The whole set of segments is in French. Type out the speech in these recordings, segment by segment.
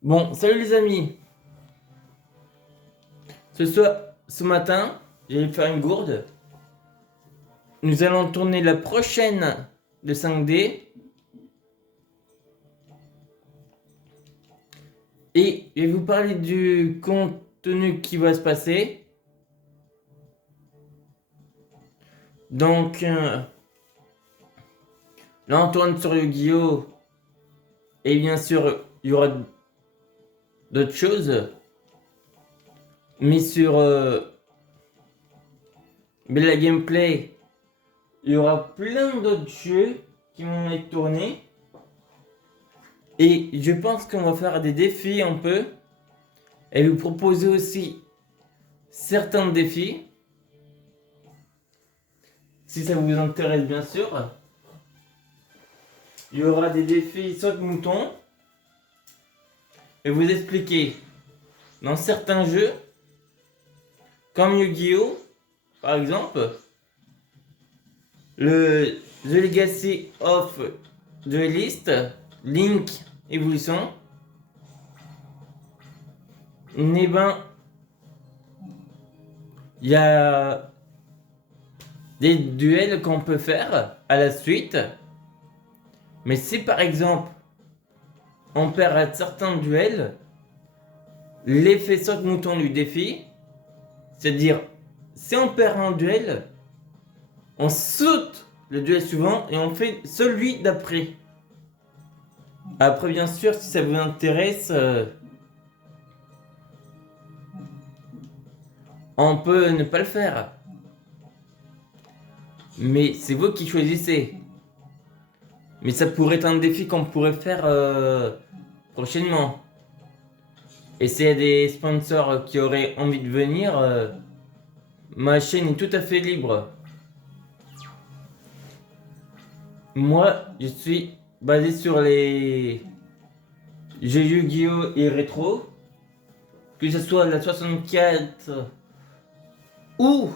Bon, salut les amis. Ce matin, j'allais faire une gourde. Nous allons tourner la prochaine de 5D. Et je vais vous parler du contenu qui va se passer. Donc, là on tourne sur Yu-Gi-Oh! Et bien sûr, il y aura d'autres choses. Mais mais la gameplay, il y aura plein d'autres jeux qui vont être tournés. Et je pense qu'on va faire des défis un peu. Et vous proposer aussi certains défis. Si ça vous intéresse bien sûr. Il y aura des défis saute mouton. Et vous expliquer dans certains jeux, comme Yu-Gi-Oh! Par exemple, le The Legacy of Duelist, Link Evolution. Eh ben, il y a des duels qu'on peut faire à la suite. Mais si par exemple on perd à certains duels, l'effet saute-mouton du défi, c'est-à-dire si on perd un duel, on saute le duel suivant et on fait celui d'après. Après bien sûr, si ça vous intéresse, on peut ne pas le faire. Mais c'est vous qui choisissez. Mais ça pourrait être un défi qu'on pourrait faire prochainement. Et s'il y a des sponsors qui auraient envie de venir, ma chaîne est tout à fait libre. Moi, je suis basé sur les jeux Yu-Gi-Oh! Et rétro. Que ce soit la 64 ou,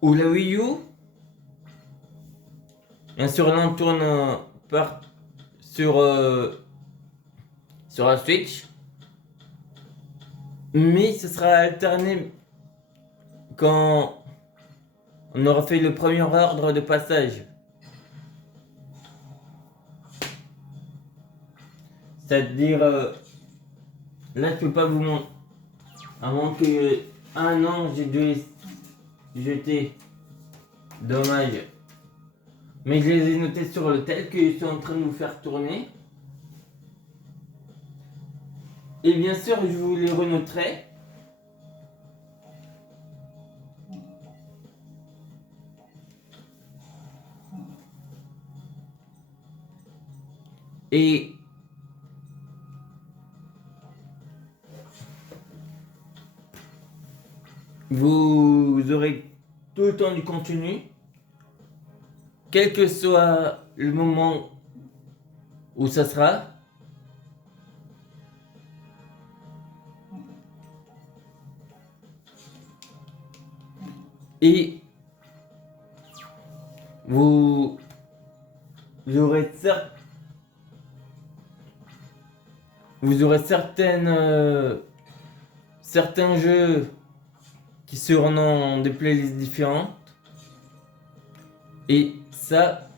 ou la Wii U. Bien sûr, là on tourne sur, sur la Switch. Mais ce sera alterné quand on aura fait le premier ordre de passage. C'est-à-dire, là je peux pas vous montrer. Avant que un an j'ai dû jeter. Dommage. Mais je les ai notés sur le tel que je suis en train de vous faire tourner. Et bien sûr, je vous les renoterai. Et vous aurez tout le temps du contenu, quel que soit le moment où ça sera. Et vous aurez certains jeux qui seront dans des playlists différentes. Et ça,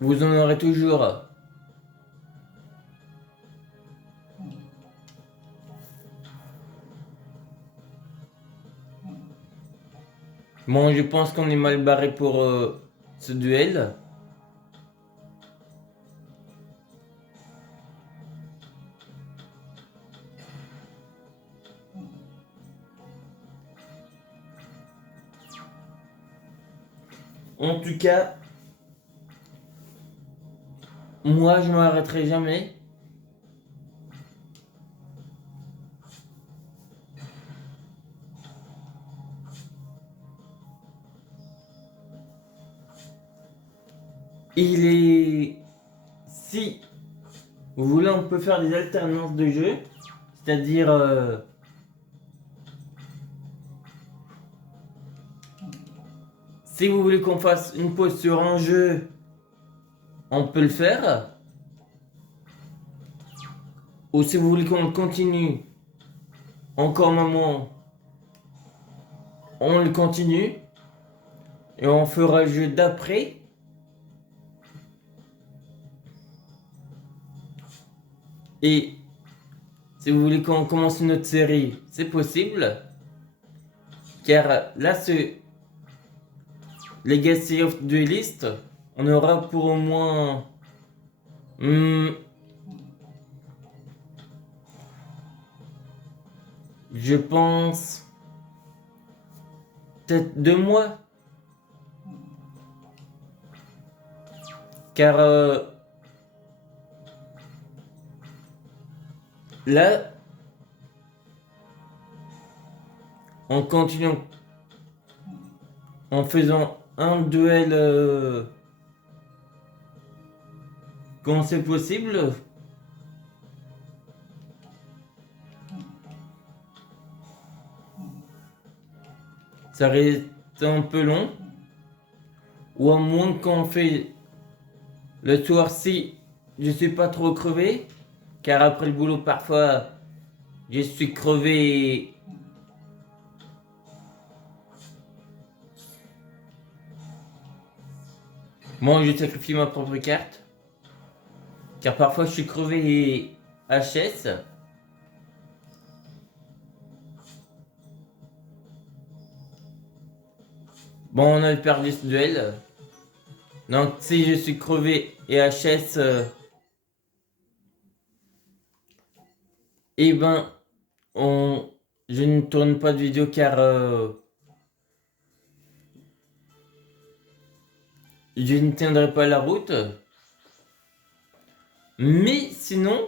vous en aurez toujours. Bon, je pense qu'on est mal barré pour ce duel. En tout cas, moi je m'arrêterai jamais. Il est... Si vous voulez, on peut faire des alternances de jeux. C'est-à-dire... Si vous voulez qu'on fasse une pause sur un jeu, on peut le faire. Ou si vous voulez qu'on continue encore un moment, on le continue. Et on fera le jeu d'après. Et si vous voulez qu'on commence une autre série, c'est possible. Car là, c'est Legacy of Duelist. On aura pour au moins... je pense... peut-être 2 mois. Car là, en continuant, en faisant un duel quand c'est possible, ça reste un peu long. Ou à moins qu'on fait le soir si je suis pas trop crevé. Car après le boulot, parfois, je suis crevé. Moi, je sacrifie ma propre carte. Car parfois, je suis crevé HS. Bon, on a perdu ce duel. Donc, si je suis crevé et HS, eh ben, je ne tourne pas de vidéo car je ne tiendrai pas la route. Mais sinon,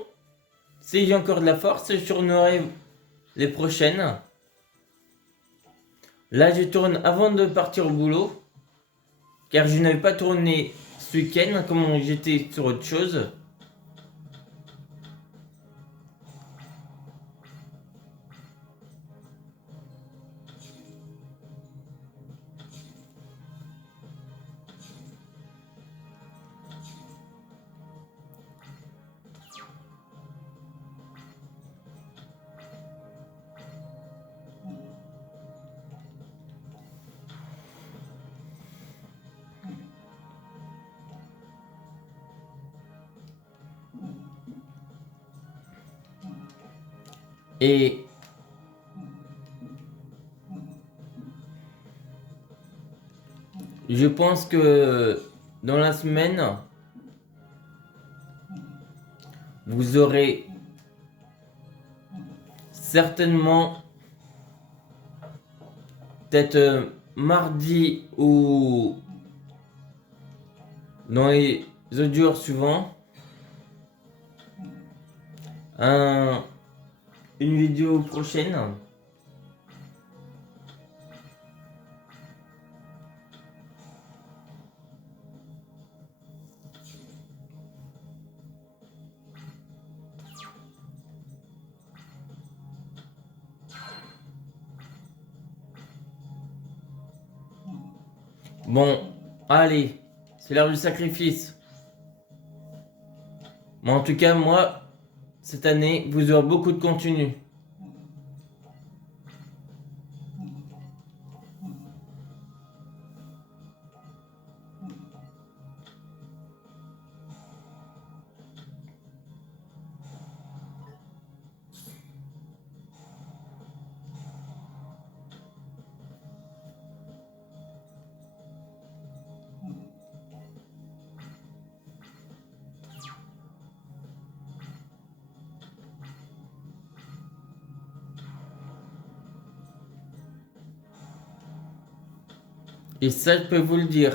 si j'ai encore de la force, je tournerai les prochaines. Là, je tourne avant de partir au boulot. Car je n'avais pas tourné ce week-end, comme j'étais sur autre chose. Et je pense que dans la semaine, vous aurez certainement, peut-être mardi ou dans les autres jours suivants, une vidéo prochaine. Bon, allez, c'est l'heure du sacrifice. Mais en tout cas, moi, cette année, vous aurez beaucoup de contenu. Et ça, je peux vous le dire.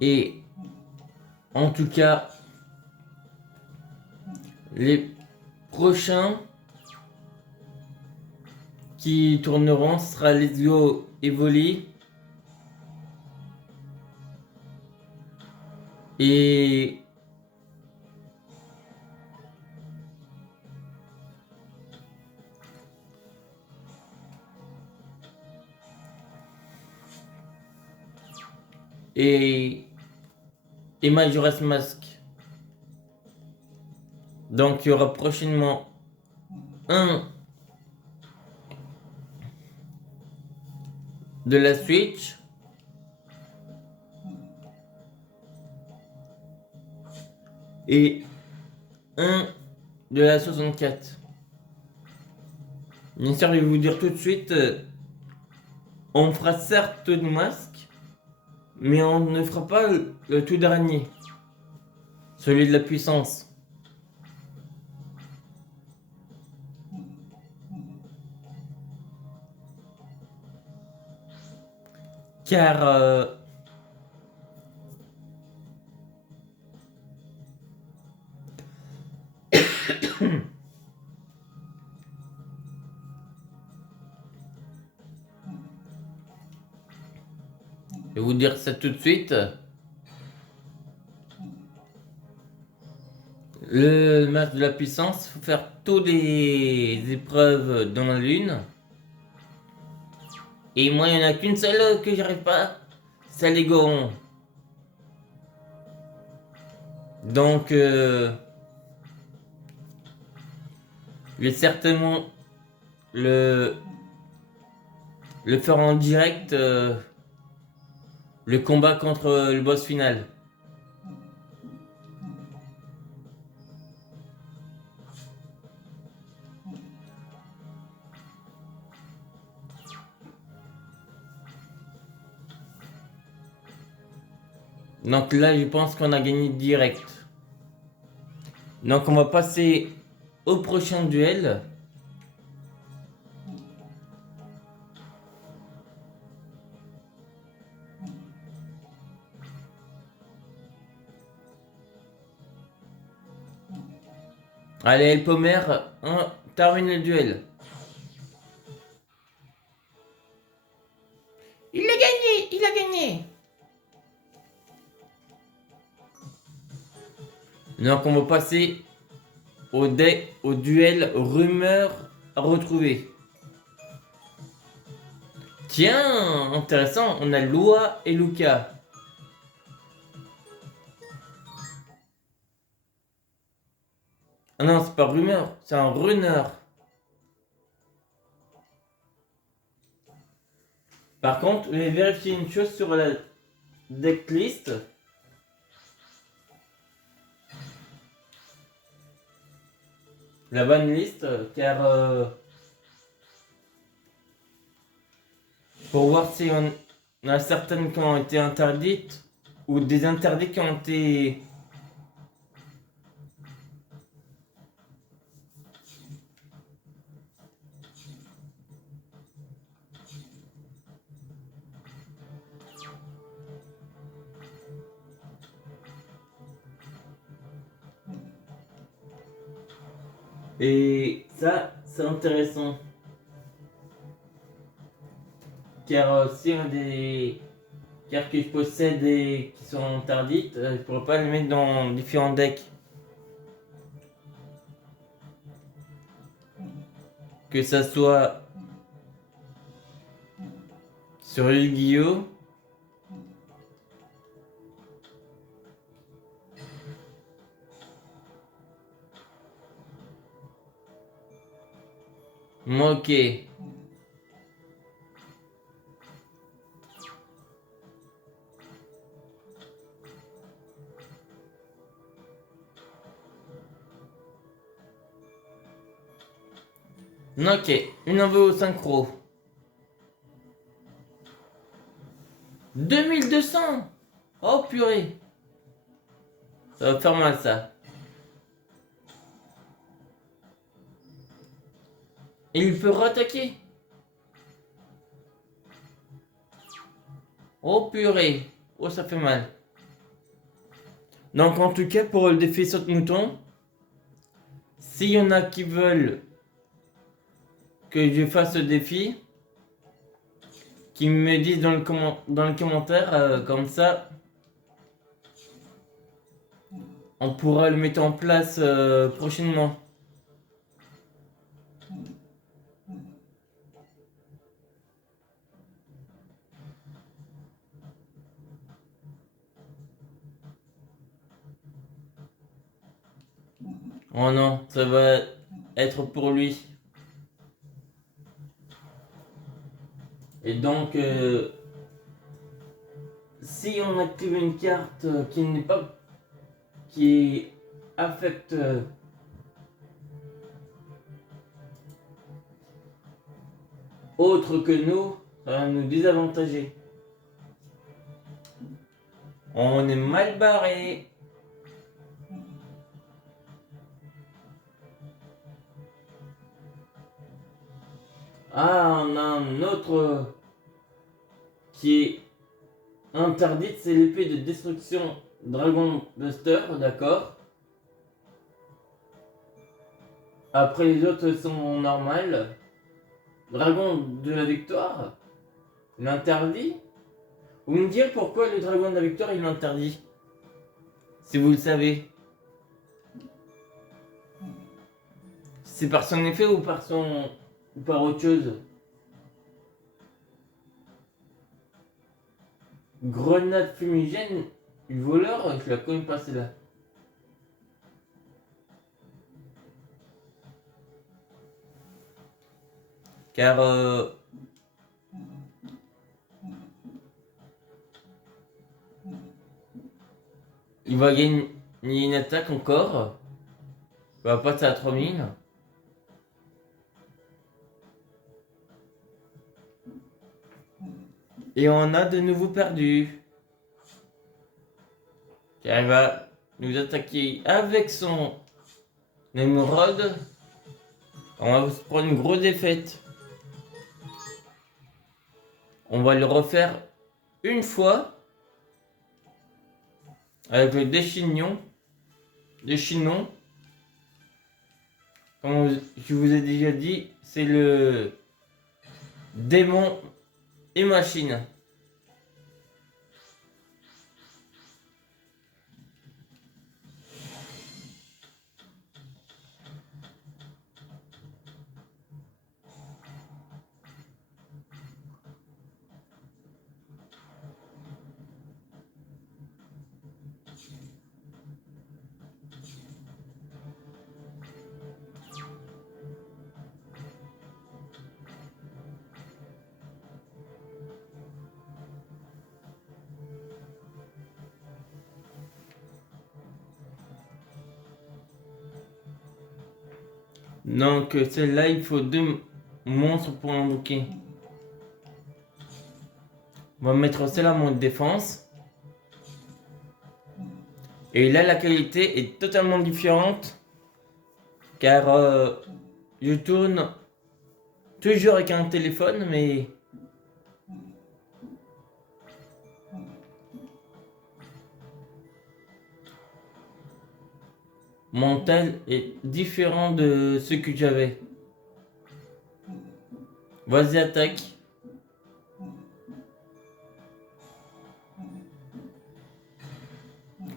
Et en tout cas, les prochains qui tourneront ce sera Let's Go Evoli et et Majora's Mask. Donc il y aura prochainement un de la Switch et un de la 64. Bien sûr, je vais vous dire tout de suite, on fera certes de masque, mais on ne fera pas le tout dernier, celui de la puissance. Car je vais vous dire ça tout de suite. Le match de la puissance, il faut faire toutes les épreuves dans la lune. Et moi, il n'y en a qu'une seule que j'arrive pas, c'est les Gorons. Donc, je vais certainement le faire en direct, le combat contre le boss final. Donc là, je pense qu'on a gagné direct. Donc on va passer au prochain duel. Allez, El Pomer, on termine le duel. Il a gagné, il a gagné. Donc on va passer au duel rumeur à retrouver. Tiens, intéressant, on a Lua et Luca. Ah non, c'est pas rumeur, c'est un runner. Par contre, je vais vérifier une chose sur la decklist. La bonne liste, car pour voir si on a certaines qui ont été interdites ou des interdits qui ont été. Et ça, c'est intéressant. Car si on a des cartes que je possède et qui sont interdites, je ne pourrais pas les mettre dans différents decks. Que ça soit sur Yu-Gi-Oh! Ok. Ok, une envie au synchro. 2200. Oh purée. Ça va faire mal ça. Et il peut rattaquer. Oh purée. Oh ça fait mal. Donc en tout cas pour le défi saute-mouton, s'il y en a qui veulent que je fasse ce défi, qui me disent dans le commentaire, comme ça, on pourra le mettre en place prochainement. Oh non, ça va être pour lui. Et donc, si on active une carte qui n'est pas, qui affecte autre que nous, ça va nous désavantager. On est mal barré. Ah, on a un autre qui est interdite, c'est l'épée de destruction Dragon Buster, d'accord. Après les autres sont normales. Dragon de la victoire, l'interdit. Vous me direz pourquoi le dragon de la victoire il l'interdit, si vous le savez. C'est par son effet ou par autre chose. Grenade fumigène du voleur, je la connais pas celle-là. Car il va gagner une attaque encore. Il va passer à 3000. Et on a de nouveau perdu. Car il va nous attaquer avec son émeraude. On va se prendre une grosse défaite. On va le refaire une fois. Avec le déchignon. Comme je vous ai déjà dit, c'est le démon et machine. Donc celle-là, il faut 2 monstres pour l'invoquer. On va mettre celle-là en mode défense. Et là, la qualité est totalement différente. Car je tourne toujours avec un téléphone, mais mon tel est différent de ce que j'avais. Vas-y, attaque.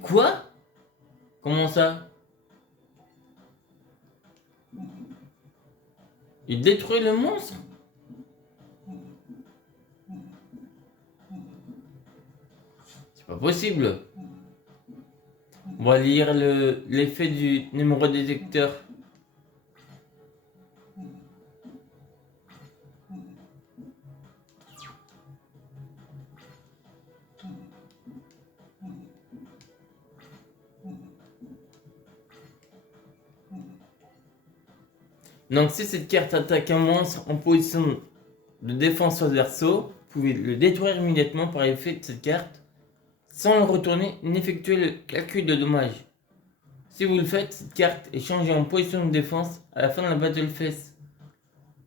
Quoi? Comment ça? Il détruit le monstre? C'est pas possible. On va lire l'effet du numéro détecteur. Donc si cette carte attaque un monstre en position de défense sur le verso, vous pouvez le détruire immédiatement par effet de cette carte, sans le retourner ni effectuer le calcul de dommages. Si vous le faites, cette carte est changée en position de défense à la fin de la battle phase.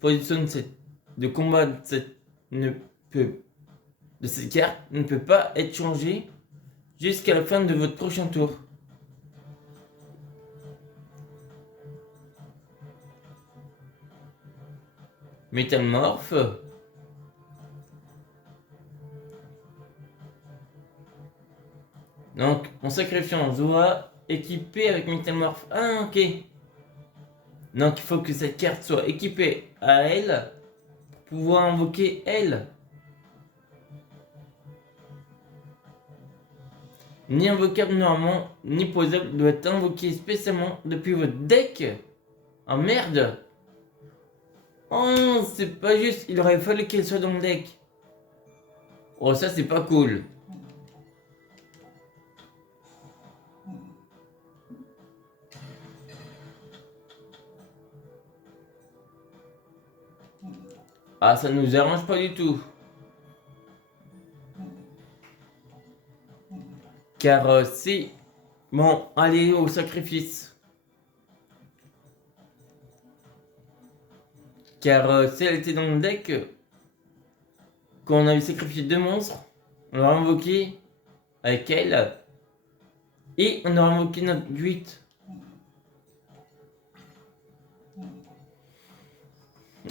Position de combat de cette carte ne peut pas être changée jusqu'à la fin de votre prochain tour. Métamorphe. Donc, en sacrifiant Zoa équipé avec Métamorphe. Ah, ok. Donc, il faut que cette carte soit équipée à elle pour pouvoir invoquer elle. Ni invocable normalement, ni posable doit être invoqué spécialement depuis votre deck. Ah merde. Oh, c'est pas juste, il aurait fallu qu'elle soit dans le deck. Oh, ça c'est pas cool. Ah, ça nous arrange pas du tout. Car si... Bon, allez au sacrifice. Car si elle était dans le deck, quand on avait sacrifié 2 monstres, on l'aurait invoqué avec elle. Et on aurait invoqué notre 8.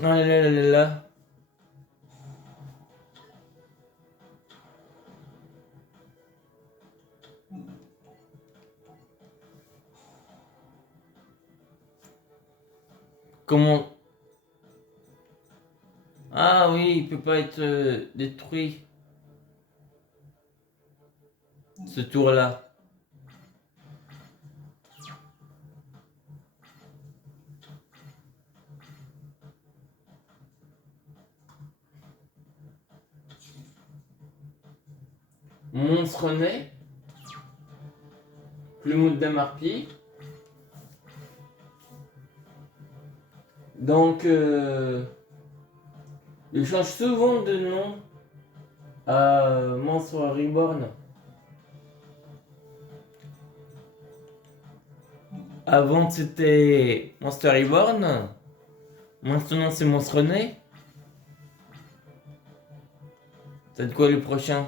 Ah là là là là. Comment... Ah oui, il peut pas être détruit. Ce tour-là. Monstre naît. Plumeau de Damarpi. Donc, il change souvent de nom à Monstre Reborn. Avant c'était Monster Reborn. Maintenant c'est Monstre Né. C'est de quoi le prochain?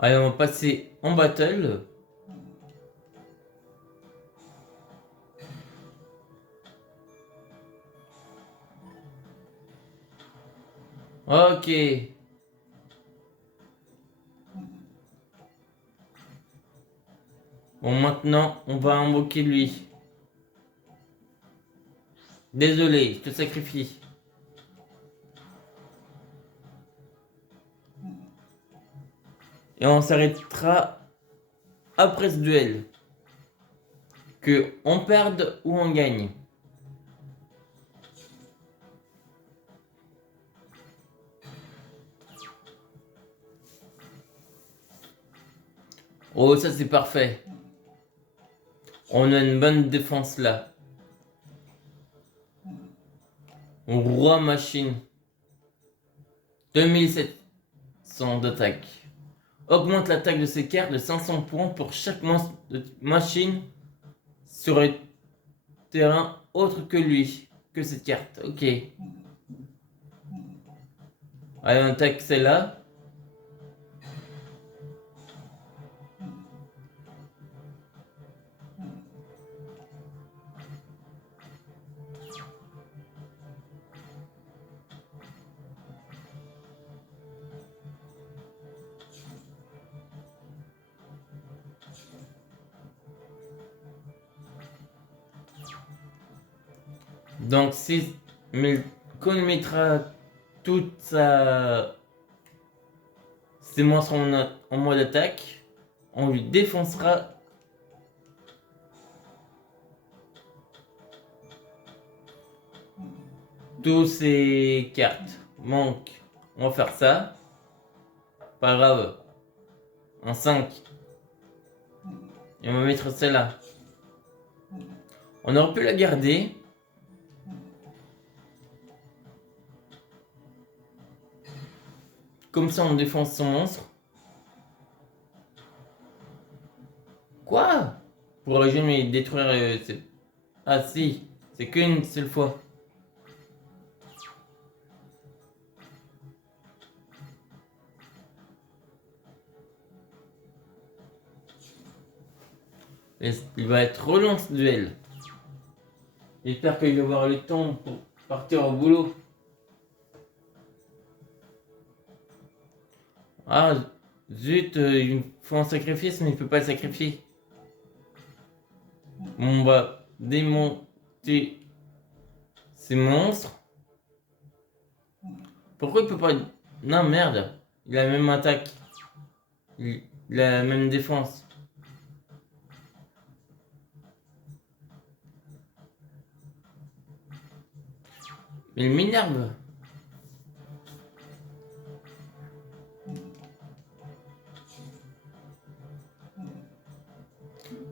Allez, on va passer en battle. Ok. Bon, maintenant, on va invoquer lui. Désolé, je te sacrifie. Et on s'arrêtera après ce duel. Que on perde ou on gagne. Oh, ça c'est parfait. On a une bonne défense là. Roi machine. 2700 d'attaque. Augmente l'attaque de ses cartes de 500 points pour chaque monstre de machine sur le terrain autre que lui. Que cette carte. Ok. Allez, on attaque celle-là. Donc, si quand il mettra toute sa... ses monstres en mode attaque, on lui défoncera tous ses cartes. Donc, on va faire ça. Pas grave. En 5. Et on va mettre celle-là. On aurait pu la garder. Comme ça, on défonce son monstre. Quoi? Pourrait jamais détruire... Ah si, C'est qu'une seule fois. Et il va être long ce duel. J'espère qu'il va avoir le temps pour partir au boulot. Ah, zut, il me faut un sacrifice, mais il peut pas le sacrifier. On va démonter ces monstres. Pourquoi il peut pas... Non, merde. Il a la même attaque. Il a la même défense. Mais il m'énerve.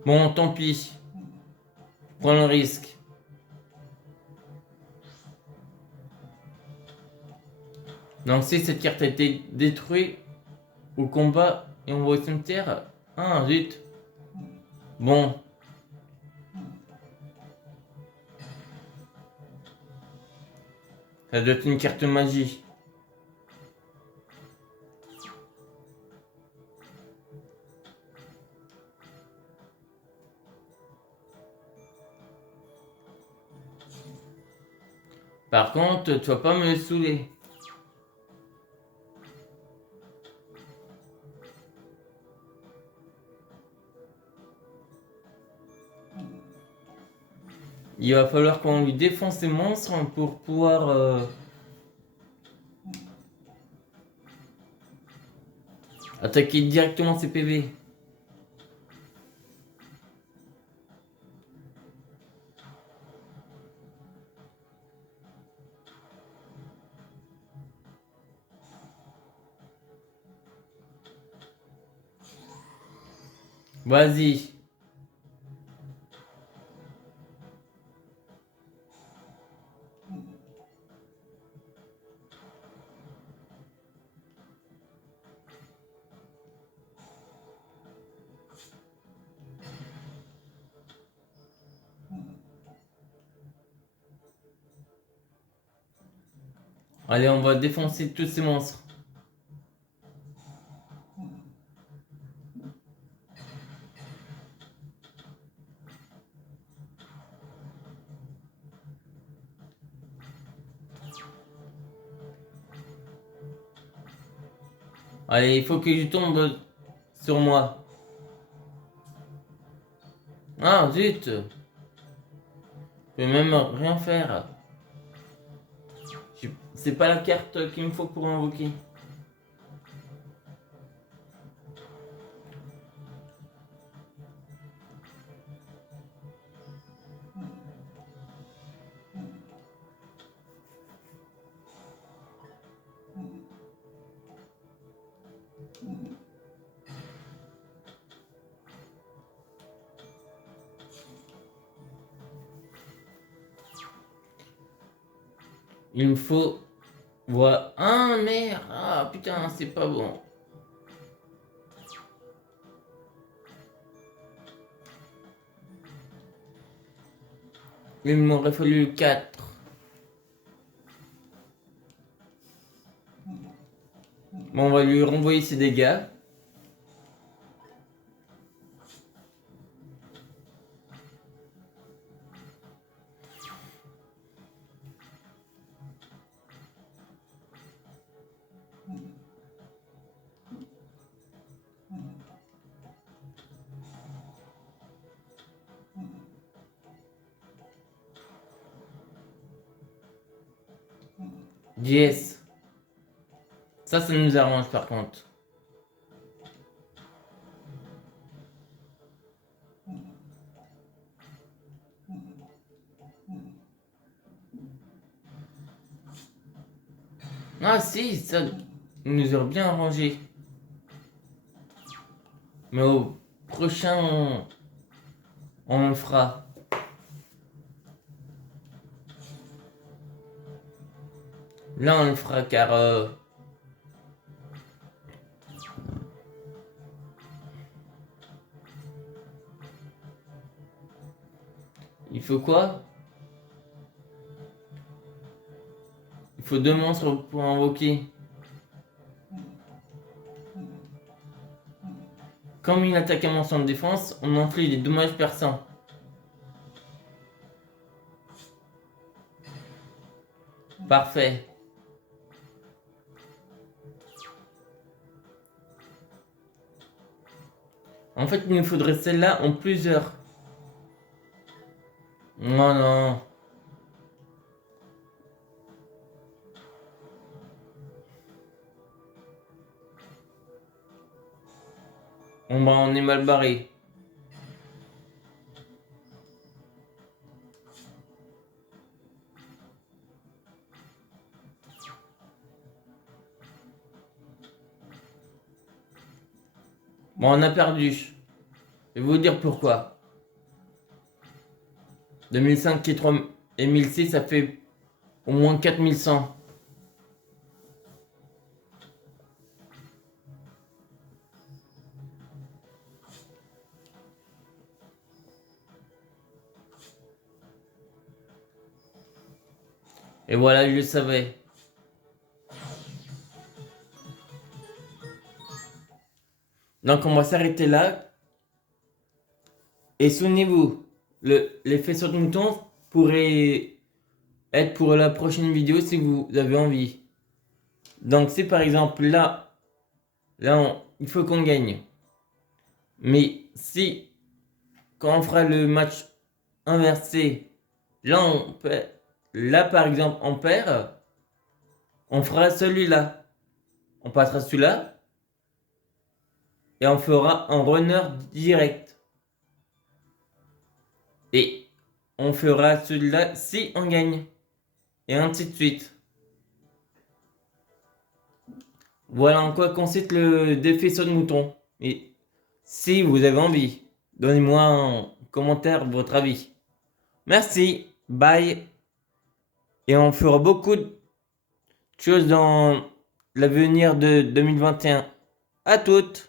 Bon, tant pis. Je prends le risque. Donc si cette carte a été détruite au combat et on va au cimetière. Ah, zut. Bon. Ça doit être une carte magie. Par contre, tu vas pas me saouler. Il va falloir qu'on lui défonce ces monstres pour pouvoir... attaquer directement ses PV. Vas-y. Allez, on va défoncer tous ces monstres. Allez, il faut que je tombe sur moi. Ah, zut. Je peux même rien faire. C'est pas la carte qu'il me faut pour invoquer. Il me faut... Voilà. Ah, merde. Ah, putain, c'est pas bon. Il m'aurait fallu 4. Bon, on va lui renvoyer ses dégâts. Yes. Ça nous arrange par contre. Ah si, ça nous aurait bien arrangé. Mais au prochain, on le fera. Là, on le fera car... il faut quoi? faut 2 monstres pour invoquer. Comme il attaque un monstre en défense, on inflige des dommages perçants. Parfait. En fait, il nous faudrait celle-là en plusieurs. Non, non. Bon, bah, on est mal barré. Bon, on a perdu. Je vais vous dire pourquoi. 2005 et 1006, ça fait au moins 4100. Et voilà, je le savais. Donc on va s'arrêter là. Et souvenez-vous, les faisceaux de mouton pourraient être pour la prochaine vidéo si vous avez envie. Donc si par exemple là, il faut qu'on gagne. Mais si, quand on fera le match inversé, là par exemple on perd, on fera celui-là. On passera celui-là. Et on fera un runner direct. Et on fera celui-là si on gagne. Et ainsi de suite. Voilà en quoi consiste le défi saut de mouton. Et si vous avez envie, donnez-moi en commentaire votre avis. Merci, bye. Et on fera beaucoup de choses dans l'avenir de 2021. À toutes.